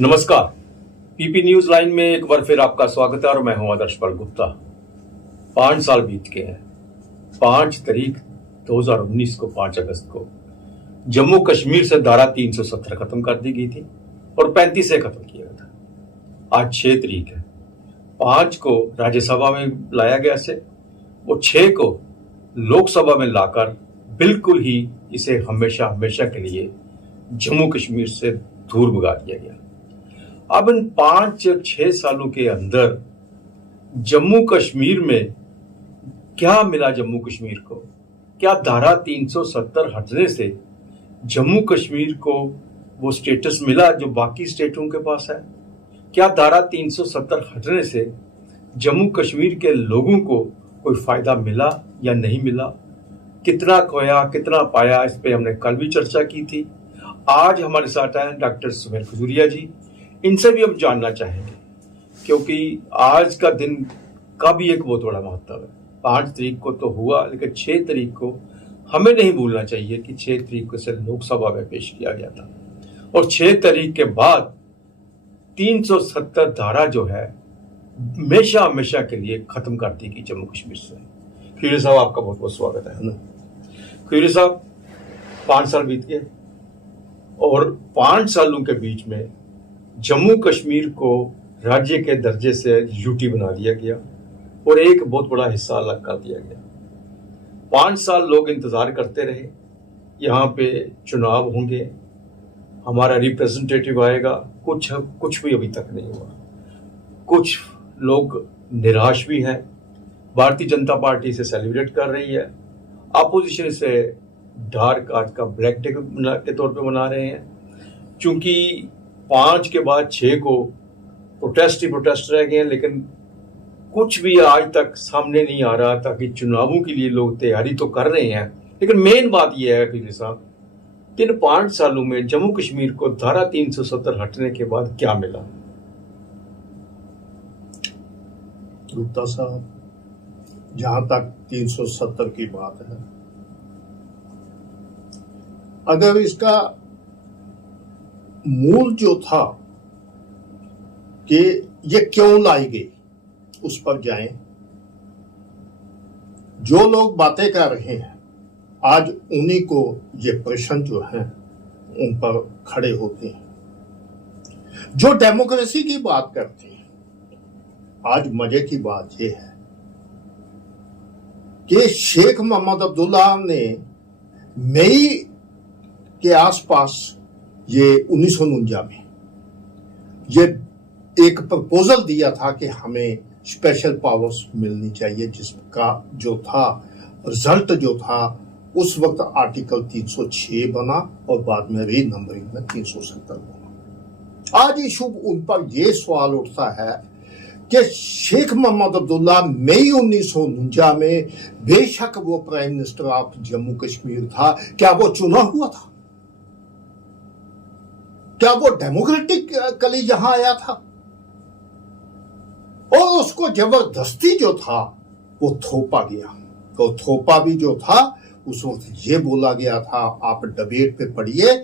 नमस्कार। PP news line में एक बार फिर आपका स्वागत है और मैं हूं आदर्श पाल गुप्ता। 5 साल बीत गए हैं। 5 तारीख 2019 को 5 अगस्त को जम्मू कश्मीर से धारा 370 खत्म कर दी गई थी और 35 से खत्म किया गया था। आज 6 तारीख है। 5 को राज्यसभा में लाया गया से वो 6 को लोकसभा में लाकर बिल्कुल ही इसे हमेशा हमेशा के लिए जम्मू कश्मीर से दूर भगा दिया गया। अब इन 5-6 सालों के अंदर जम्मू कश्मीर में क्या मिला? जम्मू कश्मीर को क्या धारा 370 हटने से जम्मू कश्मीर को वो स्टेटस मिला जो बाकी स्टेटों के पास है? क्या धारा 370 हटने से जम्मू कश्मीर के लोगों को कोई फायदा मिला या नहीं मिला? कितना खोया कितना पाया, इस पे हमने कल भी चर्चा की थी। आज हमारे साथ हैं डॉक्टर सुमेर खजूरिया जी। इनसे भी हम जानना चाहेंगे क्योंकि आज का दिन का भी एक बहुत बड़ा महत्व है। 5 तारीख को तो हुआ, लेकिन 6 तारीख को हमें नहीं भूलना चाहिए कि 6 तारीख को से लोकसभा में पेश किया गया था और 6 तारीख के बाद 370 धारा जो है हमेशा हमेशा के लिए खत्म कर दी गई जम्मू कश्मीर से। खजूरिया साहब, आपका बहुत बहुत स्वागत है ना। खजूरिया साहब, 5 साल बीत गए और 5 सालों के बीच में जम्मू कश्मीर को राज्य के दर्जे से यूटी बना दिया गया और एक बहुत बड़ा हिस्सा अलग कर दिया गया। 5 साल लोग इंतजार करते रहे, यहाँ पे चुनाव होंगे, हमारा रिप्रेजेंटेटिव आएगा, कुछ भी अभी तक नहीं हुआ। कुछ लोग निराश भी हैं। भारतीय जनता पार्टी से सेलिब्रेट कर रही है, अपोजिशन से डार्क आज का ब्लैक डे के तौर पे मना रहे हैं। चूंकि 5 के बाद 6 को प्रोटेस्ट ही प्रोटेस्ट रह गए हैं, लेकिन कुछ भी आज तक सामने नहीं आ रहा था कि चुनावों के लिए लोग तैयारी तो कर रहे हैं। लेकिन मेन बात यह है कि साहब, कि इन 5 सालों में जम्मू कश्मीर को धारा 370 हटने के बाद क्या मिला? गुप्ता साहब, जहां तक 370 की बात है, अगर इसका मूल जो था कि ये क्यों लाई गई उस पर जाएं। जो लोग बातें कर रहे हैं आज उन्हीं को ये प्रश्न जो हैं उन पर खड़े होते हैं। जो डेमोक्रेसी की बात करते हैं, आज मजे की बात यह है कि शेख मोहम्मद अब्दुल्ला ने मई के आसपास ये 1949 में ये एक प्रपोजल दिया था कि हमें स्पेशल पावर्स मिलनी चाहिए, जिसका जो था रिजल्ट जो था उस वक्त आर्टिकल 306 बना और बाद में री नंबरिंग में 370 बना। आज इशू उन पर यह सवाल उठता है कि शेख मोहम्मद अब्दुल्ला मई 1949 में बेशक वो prime minister of Jammu Kashmir था, क्या वो चुना हुआ था? क्या वो डेमोक्रेटिकली यहां आया था? और उसको जबरदस्ती जो था वो थोपा गया। तो थोपा भी जो था उस वक्त ये बोला गया था, आप डिबेट पे पढ़िए,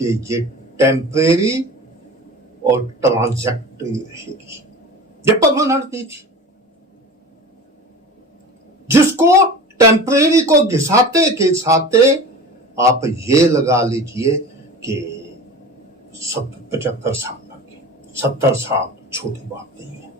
कि ये टेम्परेरी और ट्रांजैक्टरी रहेगी, ये परमानेंट नहीं थी। जिसको टेम्परेरी को घिसाते घिसाते आप ये लगा लीजिए कि 75 साल लग गए। 70 साल छोटी बात नहीं है।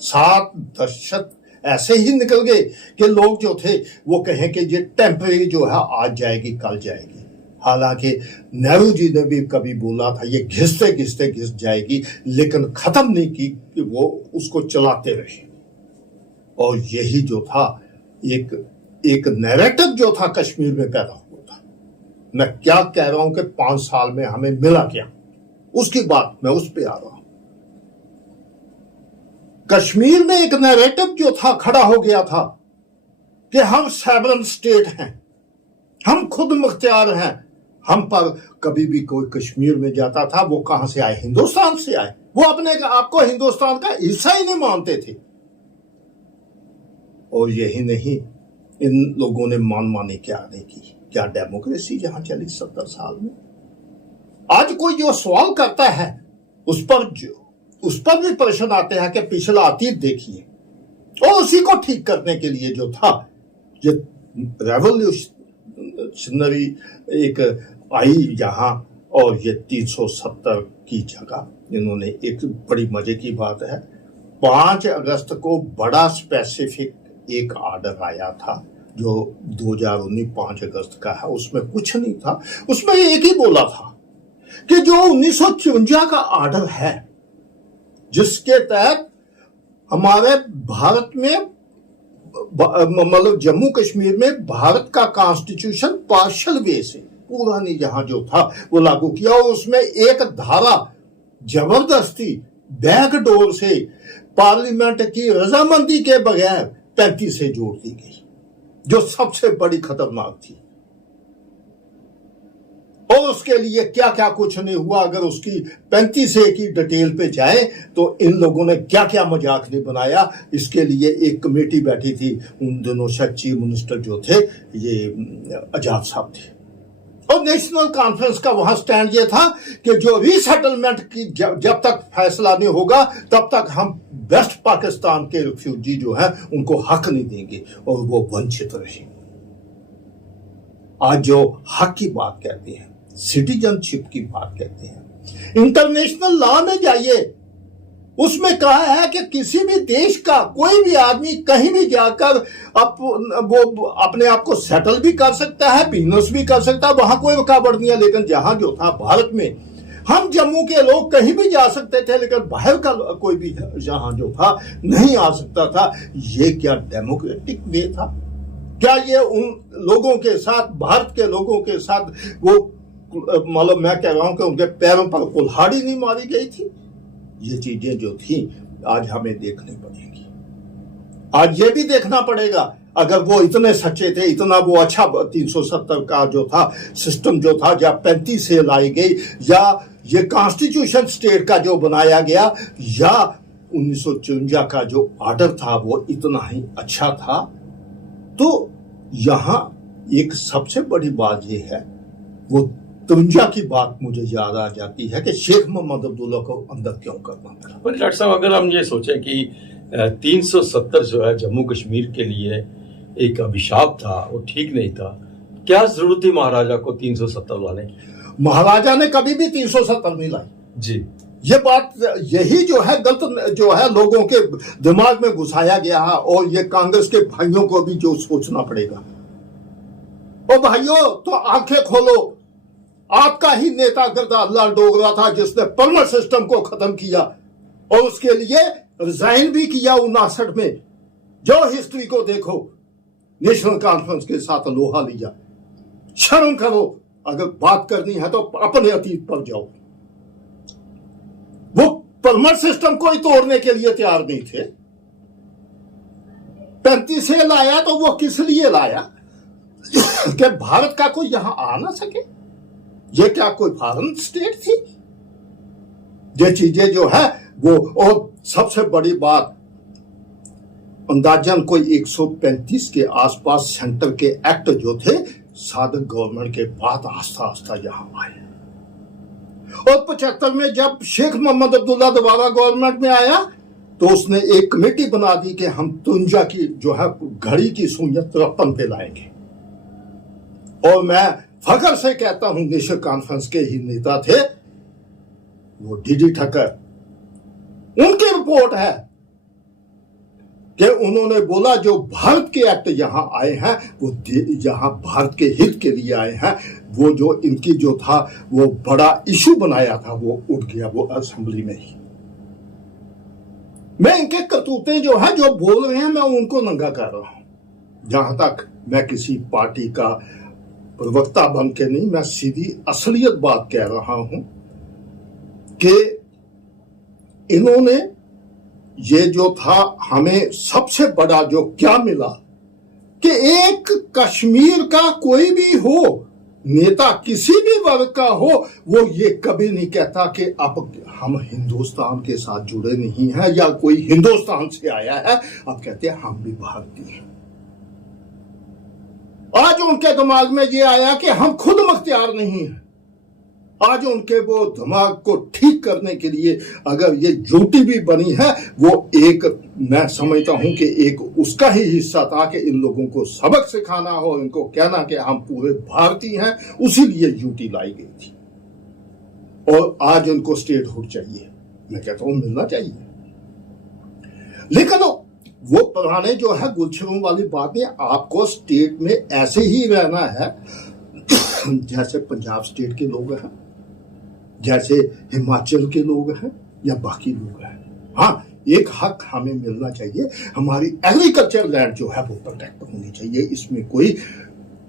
7 दशक ऐसे ही निकल गए कि लोग जो थे वो कहें कि ये टेम्परेरी जो है आज जाएगी कल जाएगी। हालांकि नेहरू जी ने भी कभी बोला था ये घिसते घिसते घिस जाएगी, लेकिन खत्म नहीं की कि वो उसको चलाते रहे। और यही जो था एक नैरेटिव जो था कश्मीर में पैदा हुआ था। मैं क्या कह रहा हूं कि 5 साल में हमें मिला क्या, उसकी बात मैं उस पर आ रहा हूं। कश्मीर में एक नैरेटिव जो था खड़ा हो गया था कि हम सॉवरेन स्टेट हैं, हम खुद मुख्तियार हैं। हम पर कभी भी कोई कश्मीर में जाता था, वो कहां से आए? हिंदुस्तान से आए। वो अपने आपको हिंदुस्तान का हिस्सा ही नहीं मानते थे। और यही नहीं, इन लोगों ने मनमानी क्या नहीं की। क्या डेमोक्रेसी जहां चली 70 साल में? आज कोई जो सवाल करता है उस पर भी प्रश्न आते हैं कि पिछला अतीत देखिए, और उसी को ठीक करने के लिए जो था ये रेवोल्यूशनरी एक आई यहाँ, और ये 370 की जगह इन्होंने एक बड़ी मजे की बात है, 5 अगस्त को बड़ा स्पेसिफिक एक ऑर्डर आया था जो 2019 5 अगस्त का है। उसमें कुछ नहीं था, उसमें एक ही बोला था कि जो 1954 का ऑर्डर है जिसके तहत हमारे भारत में मतलब जम्मू कश्मीर में भारत का कॉन्स्टिट्यूशन पार्शियल वे से पूरा नहीं जहां जो था वो लागू किया, और उसमें एक धारा जबरदस्ती बैकडोर से पार्लियामेंट की रजामंदी के बगैर 35 से जोड़ दी गई, जो सबसे बड़ी खतरनाक थी। और उसके लिए क्या क्या कुछ नहीं हुआ। अगर उसकी 35A की डिटेल पे जाए तो इन लोगों ने क्या क्या मजाक नहीं बनाया। इसके लिए एक कमेटी बैठी थी, उन दिनों शायद चीफ मिनिस्टर जो थे ये आजाद साहब थे, और नेशनल कॉन्फ्रेंस का वहां स्टैंड ये था कि जो रीसेटलमेंट की जब तक फैसला नहीं होगा तब तक हम वेस्ट पाकिस्तान के रिफ्यूजी जो है उनको हक नहीं देंगे, और वो वंचित रहे। आज जो हक की बात कहते हैं, सिटीजनशिप की बात कहते हैं, इंटरनेशनल लॉ में जाइए, उसमें कहा है कि किसी भी देश का कोई भी आदमी कहीं भी जाकर वो अपने आप को सेटल भी कर सकता है, बिजनेस भी कर सकता है, वहां कोई रुकावट नहीं है। लेकिन जहां जो था भारत में, हम जम्मू के लोग कहीं भी जा सकते थे, लेकिन बाहर का कोई भी जहां जो था नहीं आ सकता था। ये क्या डेमोक्रेटिक वे था? क्या ये उन लोगों के साथ, भारत के लोगों के साथ वो मतलब मैं कह रहा हूं कि उनके पैरों पर कुल्हाड़ी नहीं मारी गई थी? ये चीजें जो थी आज हमें देखनी पड़ेगी। आज ये भी देखना पड़ेगा, अगर वो इतने सच्चे थे, इतना वो अच्छा 370 का जो था सिस्टम जो था, या 35 लाई गई, या ये कॉन्स्टिट्यूशन स्टेट का जो बनाया गया, या 1954 का जो ऑर्डर था वो इतना ही अच्छा था, तो यहां एक सबसे बड़ी बात यह है, वो 53 की बात मुझे याद आ जाती है कि शेख मोहम्मद अब्दुल्ला को अंदर क्यों करना पड़ा। डॉक्टर साहब, अगर हम ये सोचें कि 370 जो है जम्मू कश्मीर के लिए एक अभिशाप था, वो ठीक नहीं था, क्या जरूरत थी महाराजा को 370 लाने की? महाराजा ने कभी भी 370 नहीं लाई जी। ये बात, यही जो है गलत जो है लोगों के दिमाग में घुसाया गया है, और ये कांग्रेस के भाइयों को भी जो सोचना पड़ेगा। और भाइयों, तो आंखें खोलो, आपका ही नेता गुरदास लाल डोगरा था जिसने परमल सिस्टम को खत्म किया, और उसके लिए रिजाइन भी किया 59 में। जो हिस्ट्री को देखो, नेशनल कॉन्फ्रेंस के साथ लोहा लिया। शर्म करो, अगर बात करनी है तो अपने अतीत पर जाओ। वो परमल सिस्टम को ही तोड़ने के लिए तैयार नहीं थे। 35 लाया तो वो किस लिए लाया? कि भारत का कोई यहां आ ना सके? ये क्या कोई फॉरेन स्टेट थी? ये चीजें जो है वो, और सबसे बड़ी बात, अंदाजन कोई 135 के आसपास सेंटर के एक्ट जो थे सादक गवर्नमेंट के बाद आस्ता आस्ता यहां आए। और 75 में जब शेख मोहम्मद अब्दुल्ला दोबारा गवर्नमेंट में आया तो उसने एक कमेटी बना दी कि हम 53 की जो है घड़ी की सुनियत 53 पे लाएंगे। और मैं फखर से कहता हूं, नेशनल कॉन्फ्रेंस के ही नेता थे वो डीडी ठक्कर, उनकी रिपोर्ट है कि उन्होंने बोला जो भारत के एक्ट यहां आए हैं वो यहां भारत के हित के लिए आए हैं। वो जो इनकी जो था वो बड़ा इशू बनाया था वो उठ गया, वो असेंबली में ही। मैं इनके करतूतें जो है जो बोल रहे हैं मैं उनको नंगा कर रहा हूं। जहां तक मैं किसी पार्टी का प्रवक्ता बन के नहीं, मैं सीधी असलियत बात कह रहा हूं कि इन्होंने ये जो था, हमें सबसे बड़ा जो क्या मिला कि एक कश्मीर का कोई भी हो नेता, किसी भी वर्ग का हो, वो ये कभी नहीं कहता कि अब हम हिंदुस्तान के साथ जुड़े नहीं हैं या कोई हिंदुस्तान से आया है। अब कहते हैं हम भी भारतीय हैं। आज उनके दिमाग में ये आया कि हम खुद मुख्तियार नहीं हैं, आज उनके वो दिमाग को ठीक करने के लिए अगर ये ड्यूटी भी बनी है, वो एक मैं समझता हूं कि एक उसका ही हिस्सा था कि इन लोगों को सबक सिखाना हो, इनको कहना कि हम पूरे भारतीय हैं, उसी लिए ड्यूटी लाई गई थी। और आज उनको स्टेटहुड चाहिए, मैं कहता हूं मिलना चाहिए। लेकिन वो पुराने जो है गुलछरों वाली बातें, आपको स्टेट में ऐसे ही रहना है जैसे पंजाब स्टेट के लोग हैं, जैसे हिमाचल के लोग हैं या बाकी लोग हैं। हाँ, एक हक हमें मिलना चाहिए, हमारी एग्रीकल्चर लैंड जो है वो प्रोटेक्ट होनी चाहिए, इसमें कोई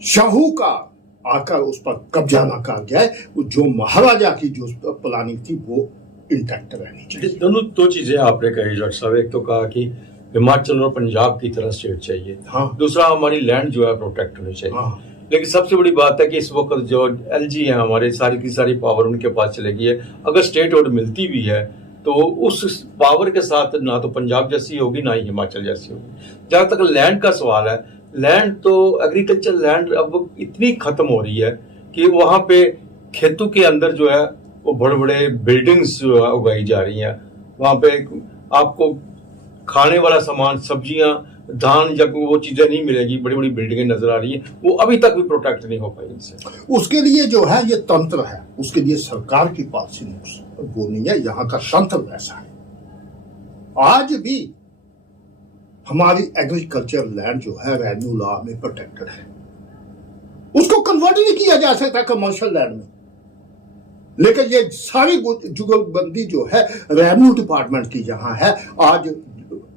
शाहूकार आकर उस पर कब्जा ना कर जाए। जो महाराजा की जो प्लानिंग थी वो इंटैक्ट रहनी चाहिए। दोनों दो चीजें आपने कही डॉक्टर साहब, एक तो कहा कि हिमाचल और पंजाब की तरह स्टेट चाहिए, हाँ। दूसरा हमारी लैंड जो है प्रोटेक्ट होनी चाहिए, हाँ। लेकिन सबसे बड़ी बात है कि इस वक्त जो एलजी है हमारे, सारी की सारी पावर उनके पास चलेगी है। अगर स्टेट होड मिलती भी है तो उस पावर के साथ ना तो पंजाब जैसी होगी ना ही हिमाचल जैसी होगी। जहां तक लैंड का सवाल है, लैंड तो एग्रीकल्चर लैंड अब इतनी खत्म हो रही है कि वहां पे खेतों के अंदर जो है वो बड़े बड़े बिल्डिंग्स उगाई जा रही हैं। वहां पे आपको खाने वाला सामान, सब्जियां, धान, जब वो चीजें नहीं मिलेगी, बड़ी बड़ी बिल्डिंगें नजर आ रही हैं, वो अभी तक भी प्रोटेक्ट नहीं हो पाई इनसे। उसके लिए जो है ये तंत्र है, उसके लिए सरकार की पॉलिसी वो नहीं है, यहाँ का तंत्र वैसा है। आज भी हमारी एग्रीकल्चर लैंड जो है रेवेन्यू लॉ में प्रोटेक्टेड है, उसको कन्वर्ट नहीं किया जा सकता कमर्शियल लैंड में। लेकिन ये सारी जुगलबंदी जो है रेवेन्यू डिपार्टमेंट की जहां है, आज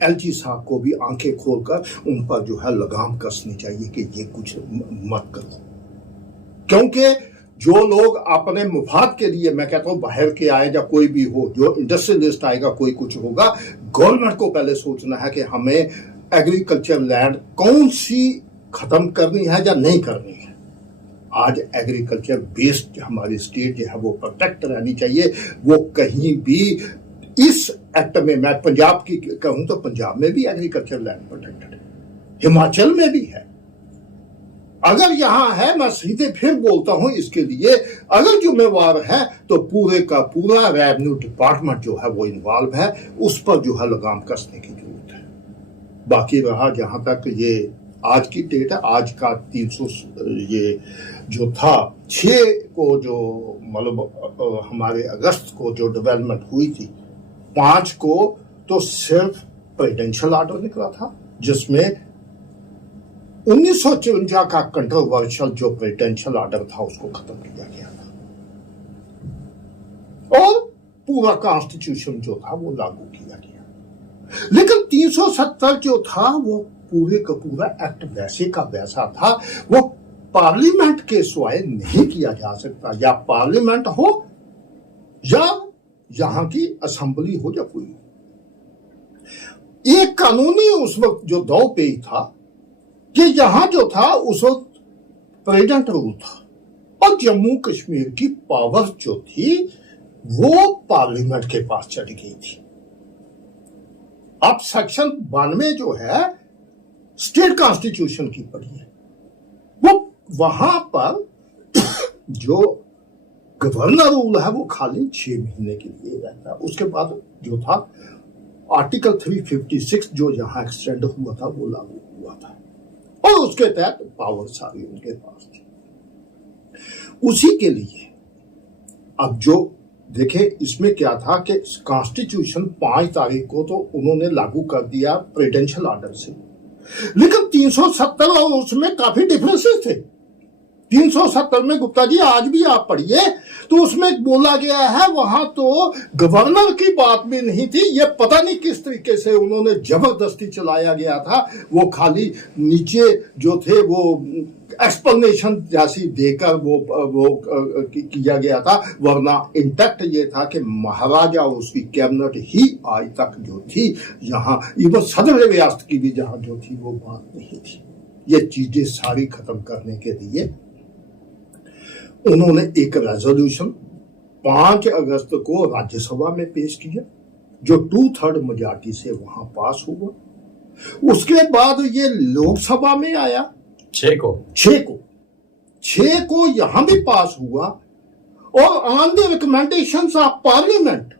एलजी साहब को भी आंखें खोलकर उन पर जो है लगाम कसनी चाहिए कि ये कुछ मत करो। क्योंकि जो लोग अपने मुफाद के लिए, मैं कहता हूं बाहर के आए या कोई भी हो, जो इंडस्ट्रियलिस्ट आएगा, कोई कुछ होगा, गवर्नमेंट को पहले सोचना है कि हमें एग्रीकल्चर लैंड कौन सी खत्म करनी है या नहीं करनी है। आज एग्रीकल्चर बेस्ड हमारी स्टेट जो है वो प्रोटेक्ट रहनी चाहिए। वो कहीं भी इस एक्ट में, मैं पंजाब की कहूं तो पंजाब में भी एग्रीकल्चर लैंड प्रोटेक्टेड है, हिमाचल में भी है। अगर यहां है, मैं सीधे फिर बोलता हूं, इसके लिए अगर जिम्मेवार है तो पूरे का पूरा रेवेन्यू डिपार्टमेंट जो है वो इन्वॉल्व है, उस पर जो है लगाम कसने की जरूरत है। बाकी रहा जहां तक ये आज की डेट है, आज का 300 ये जो था 6 को जो मतलब हमारे अगस्त को जो डेवलपमेंट हुई थी, 5 को तो सिर्फ प्रेसिडेंशियल ऑर्डर निकला था, जिसमें 1954 का कंट्रोवर्शियल जो प्रेसिडेंशियल ऑर्डर था उसको खत्म किया गया था और पूरा कॉन्स्टिट्यूशन जो था वो लागू किया गया। लेकिन 370 जो था वो पूरे का पूरा एक्ट वैसे का वैसा था, वो पार्लियामेंट के सिवाय नहीं किया जा सकता। या पार्लियामेंट हो या यहां की असेंबली हो या कोई। एक कानूनी उस वक्त जो दौ पे ही था कि यहां जो था उस वक्त प्रेसिडेंट रूल था और जम्मू कश्मीर की पावर जो थी वो पार्लियामेंट के पास चली गई थी। अब सेक्शन 92 जो है स्टेट कॉन्स्टिट्यूशन की पड़ी है, वो वहां पर जो गवर्नर रूल है वो खाली 6 महीने के लिए रहता है। उसके बाद जो था आर्टिकल 356 जो यहां एक्सटेंड हुआ था वो लागू हुआ था और उसके तहत पावर सारी उनके पास थी। उसी के लिए अब जो देखे इसमें क्या था कि कॉन्स्टिट्यूशन 5 तारीख को तो उन्होंने लागू कर दिया प्रेसिडेंशियल ऑर्डर से, लेकिन 370 और उसमें काफी डिफरेंसेस थे। 370 में गुप्ता जी आज भी आप पढ़िए तो उसमें बोला गया है, वहां तो गवर्नर की बात भी नहीं थी, ये पता नहीं किस तरीके से उन्होंने जबरदस्ती चलाया गया था। वो खाली नीचे जो थे वो एक्सप्लेनेशन जैसी देकर वो किया गया था, वरना इंटैक्ट ये था कि महाराजा और उसकी कैबिनेट ही आज तक जो थी यहाँ, इवन सदर रियासत की भी जहां जो थी वो बात नहीं थी। ये चीजें सारी खत्म करने के लिए उन्होंने एक रेजोल्यूशन 5 अगस्त को राज्यसभा में पेश किया जो 2/3 मेजॉरिटी से वहां पास हुआ। उसके बाद ये लोकसभा में आया 6 को 6 को यहां भी पास हुआ और on the recommendations of parliament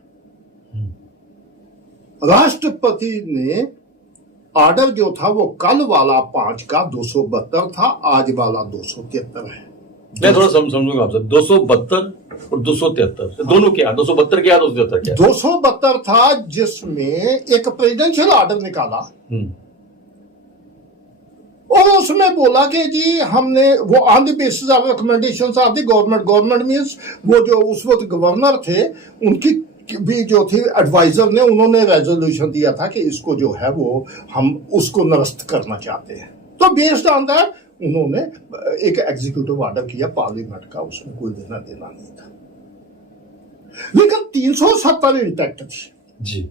राष्ट्रपति ने ऑर्डर जो था वो कल वाला 5 का 272 था, आज वाला 273 है। मैं थोड़ा समझूंगा आपसे, 272 और 273 दोनों क्या, 272 क्या 273 क्या? 272 था जिसमें एक प्रेसिडेंशियल ऑर्डर निकाला और उसमें बोला कि जी हमने वो on the basis of recommendations of the government means वो जो उस वक्त गवर्नर थे उनकी भी जो थी एडवाइजर ने, उन्होंने रेजोल्यूशन दिया था कि इसको जो है वो हम उसको निरस्त करना चाहते हैं। तो बेस्ड ऑन दैट उन्होंने एक एग्जीक्यूटिव ऑर्डर किया पार्लियामेंट का, उसमें कोई देना देना नहीं था। लेकिन 370 इंटैक्ट थी जी,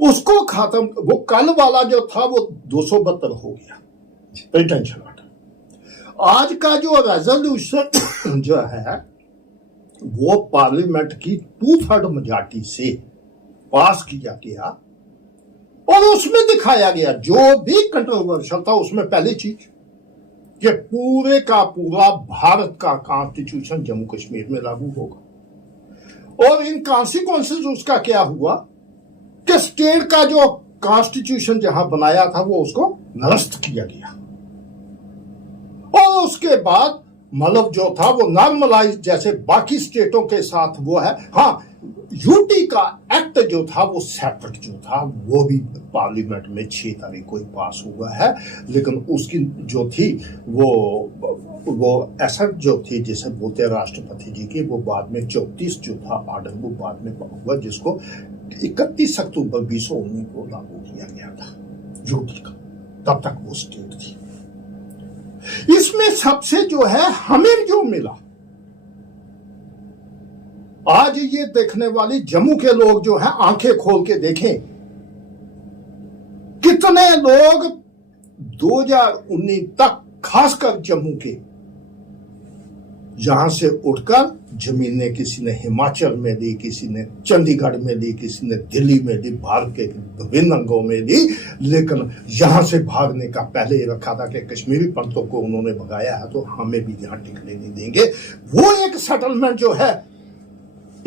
उसको खत्म, वो कल वाला जो था वो 272 हो गया प्रेसिडेंशियल ऑर्डर। आज का जो रेजोल्यूशन जो है वो पार्लियामेंट की 2/3 मेजॉरिटी से पास किया गया और उसमें दिखाया गया जो भी कंट्रोवर्शियल था। उसमें पहली चीज कि पूरे का पूरा भारत का कॉन्स्टिट्यूशन जम्मू कश्मीर में लागू होगा और इन कॉन्सिक्वेंसेस उसका क्या हुआ कि स्टेट का जो कॉन्स्टिट्यूशन जहां बनाया था वो उसको निरस्त किया गया और उसके बाद मतलब जो था वो नॉर्मलाइज जैसे बाकी स्टेटों के साथ वो है। हाँ, यूटी का एक्ट जो था वो सेपरेट जो था वो भी पार्लियामेंट में 6 तारीख को ही पास हुआ है, लेकिन उसकी जो थी वो एसेट जो थी जिसे बोलते हैं राष्ट्रपति जी की, वो बाद में 34 जो था ऑर्डर वो बाद में हुआ जिसको 31 अक्टूबर 2019 को लागू किया गया था यूटी का। तब तक वो स्टेट थी। इसमें सबसे जो है हमें जो मिला, आज ये देखने वाली जम्मू के लोग जो है आंखें खोल के देखें कितने लोग 2019 तक खासकर जम्मू के यहां से उठकर जमीनें किसी ने हिमाचल में ली, किसी ने चंडीगढ़ में ली, किसी ने दिल्ली में ली, भारत के विभिन्न अंगों में ली, लेकिन यहां से भागने का पहले ही रखा था कि कश्मीरी पंडितों को उन्होंने भगाया है तो हमें भी यहां टिकने नहीं देंगे। वो एक सेटलमेंट जो है,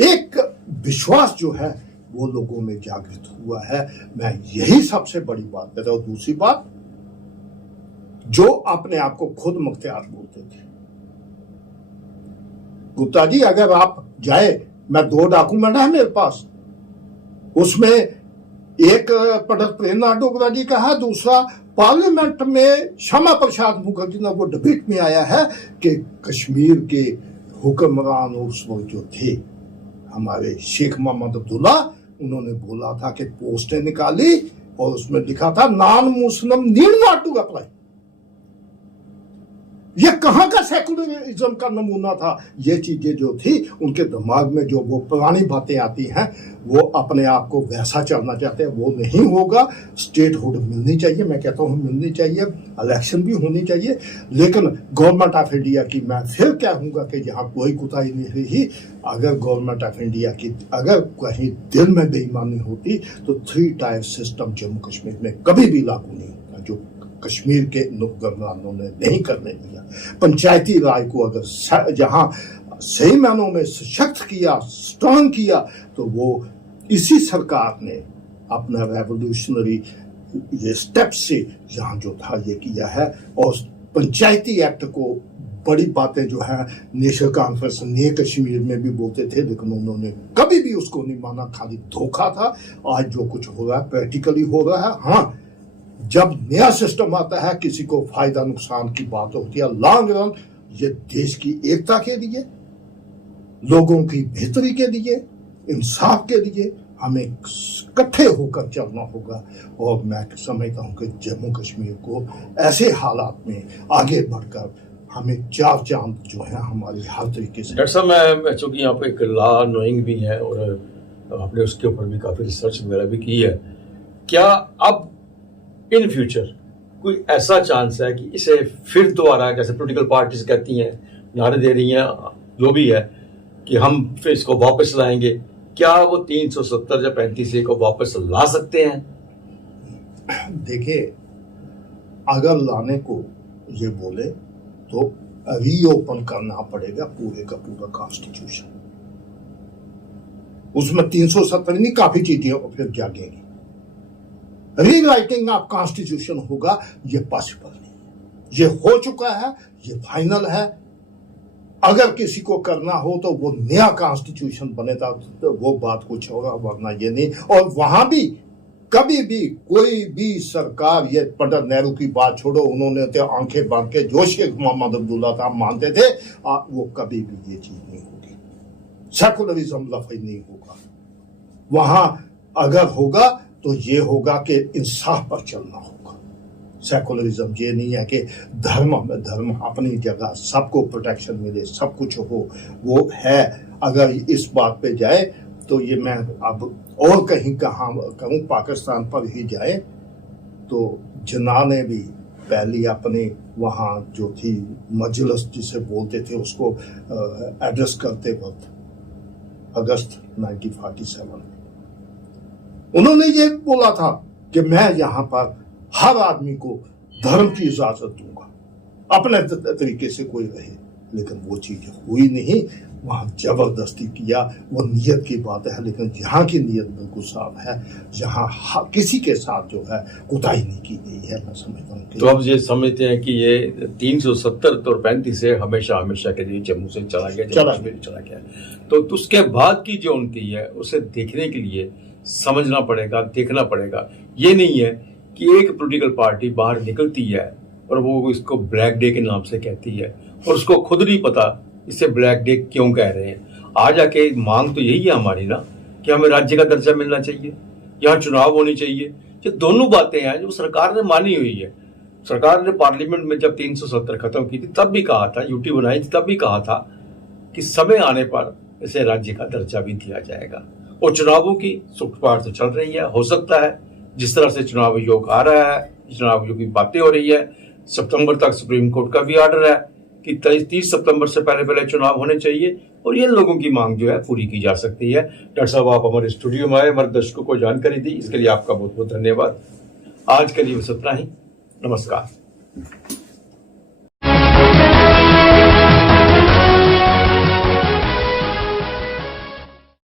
एक विश्वास जो है वो लोगों में जागृत हुआ है। मैं यही सबसे बड़ी बात कहता हूं। दूसरी बात, जो अपने आप को खुद मुख्तियार बोलते थे, गुप्ता जी अगर आप जाए, मैं 2 डॉक्यूमेंट है मेरे पास, उसमें एक पंडित प्रेमनाथ डोगरा जी का है, दूसरा पार्लियामेंट में श्यामा प्रसाद मुखर्जी ने वो डिबेट में आया है कि कश्मीर के हुक्मरान उस वक्त जो थे हमारे शेख मोहम्मद अब्दुल्ला, उन्होंने बोला था कि पोस्टें निकाली और उसमें लिखा था non Muslim need not to apply. ये कहां का सेकुलरिज्म का नमूना था? ये चीजें जो थी उनके दिमाग में जो वो पुरानी बातें आती हैं, वो अपने आप को वैसा चलना चाहते हैं, वो नहीं होगा। स्टेटहुड मिलनी चाहिए, मैं कहता हूं मिलनी चाहिए, इलेक्शन भी होनी चाहिए, लेकिन गवर्नमेंट ऑफ इंडिया की मैं फिर कहूंगा कि यहाँ कोई कोताही नहीं रही। अगर गवर्नमेंट ऑफ इंडिया की अगर कहीं दिल में बेईमानी होती तो 3 टायर सिस्टम जम्मू कश्मीर में कभी भी लागू नहीं होता, जो कश्मीर के हुक्मरानों ने नहीं करने दिया। पंचायती राज को अगर जहां सही मायनों में सशक्त किया, स्ट्रांग किया, तो वो इसी सरकार ने अपना रेवोल्यूशनरी ये स्टेप से यहां जो था ये किया है। और पंचायती एक्ट को बड़ी बातें जो है नेशनल कॉन्फ्रेंस ने कश्मीर में भी बोलते थे, लेकिन उन्होंने कभी भी उसको नहीं माना, खाली धोखा था। आज जो कुछ हो रहा है प्रैक्टिकली हो रहा है। हाँ, जब नया सिस्टम आता है किसी को फायदा नुकसान की बात होती है, लॉन्ग रन ये देश की एकता के लिए, लोगों की बेहतरी के लिए, इंसाफ के लिए हमें इकट्ठे होकर चलना होगा। और मैं समझता हूं कि जम्मू कश्मीर को ऐसे हालात में आगे बढ़कर हमें 4 चांद जो है हमारी हर तरीके से। डॉक्टर साहब, मैं चूंकि यहाँ पे एक लॉ नोइंग भी है और आपने उसके ऊपर भी काफी रिसर्च वगैरह भी की है, क्या अब इन फ्यूचर कोई ऐसा चांस है कि इसे फिर दोबारा, जैसे पॉलिटिकल पार्टीज कहती हैं, नारे दे रही हैं, जो भी है कि हम फिर इसको वापस लाएंगे, क्या वो 370 या 35A को वापस ला सकते हैं? देखिए, अगर लाने को ये बोले तो रीओपन करना पड़ेगा पूरे का पूरा कॉन्स्टिट्यूशन। उसमें 370 नहीं, काफी चीजें फिर जागेंगी। रीराइटिंग ऑफ कॉन्स्टिट्यूशन होगा, ये पॉसिबल नहीं, ये हो चुका है, ये फाइनल है। अगर किसी को करना हो तो वो नया कॉन्स्टिट्यूशन बनेगा, तो वो बात कुछ होगा, वरना ये नहीं। और वहां भी कभी भी कोई भी सरकार, ये पंडित नेहरू की बात छोड़ो, उन्होंने तो आंखें बांध के जो शेख मोहम्मद अब्दुल्ला साहब मानते थे, वो कभी भी ये चीज नहीं होगी। सेकुलरिज्म लफज नहीं होगा वहां। अगर होगा तो ये होगा कि इंसाफ पर चलना होगा। सेकुलरिज्म ये नहीं है कि धर्म अपनी जगह, सबको प्रोटेक्शन मिले, सब कुछ हो, वो है। अगर इस बात पे जाए तो ये मैं अब और कहीं कहूँ, पाकिस्तान पर ही जाए तो जिन्ना ने भी पहली अपने वहाँ जो थी मजलिस जिसे बोलते थे, उसको एड्रेस करते वक्त अगस्त 1947 में उन्होंने ये बोला था कि मैं यहाँ पर हर आदमी को धर्म की इजाजत दूंगा, अपने तरीके से कोई रहे। लेकिन वो चीज हुई नहीं, वहां जबरदस्ती किया। वो नियत की बात है, लेकिन यहाँ की नियत बिल्कुल साफ है, जहाँ किसी के साथ जो है कुताही नहीं की गई है। मैं समझता हूँ। तो अब ये समझते हैं कि ये 370 और 35 से हमेशा के लिए जम्मू से चला गया। तो उसके बाद की जो उनकी है उसे देखने के लिए समझना पड़ेगा, देखना पड़ेगा। ये नहीं है कि एक पॉलिटिकल पार्टी बाहर निकलती है और वो इसको ब्लैक डे के नाम से कहती है और उसको खुद नहीं पता इसे ब्लैक डे क्यों कह रहे हैं। आज आके मांग तो यही है हमारी ना कि हमें राज्य का दर्जा मिलना चाहिए, यहाँ चुनाव होनी चाहिए। ये दोनों बातें हैं जो सरकार ने मानी हुई है। सरकार ने पार्लियामेंट में जब 370 खत्म की थी तब भी कहा था, यूटी बनाई थी तब भी कहा था कि समय आने पर इसे राज्य का दर्जा भी दिया जाएगा। और चुनावों की सुखपार तो चल रही है। हो सकता है जिस तरह से चुनाव आयोग आ रहा है, चुनाव आयोग की बातें हो रही है, सितंबर तक सुप्रीम कोर्ट का भी ऑर्डर है कि 30 सितंबर से पहले चुनाव होने चाहिए और ये लोगों की मांग जो है पूरी की जा सकती है। डॉक्टर साहब, आप हमारे स्टूडियो में आए, हमारे दर्शकों को जानकारी दी, इसके लिए आपका बहुत बहुत धन्यवाद। आज के लिए बस इतना ही। नमस्कार।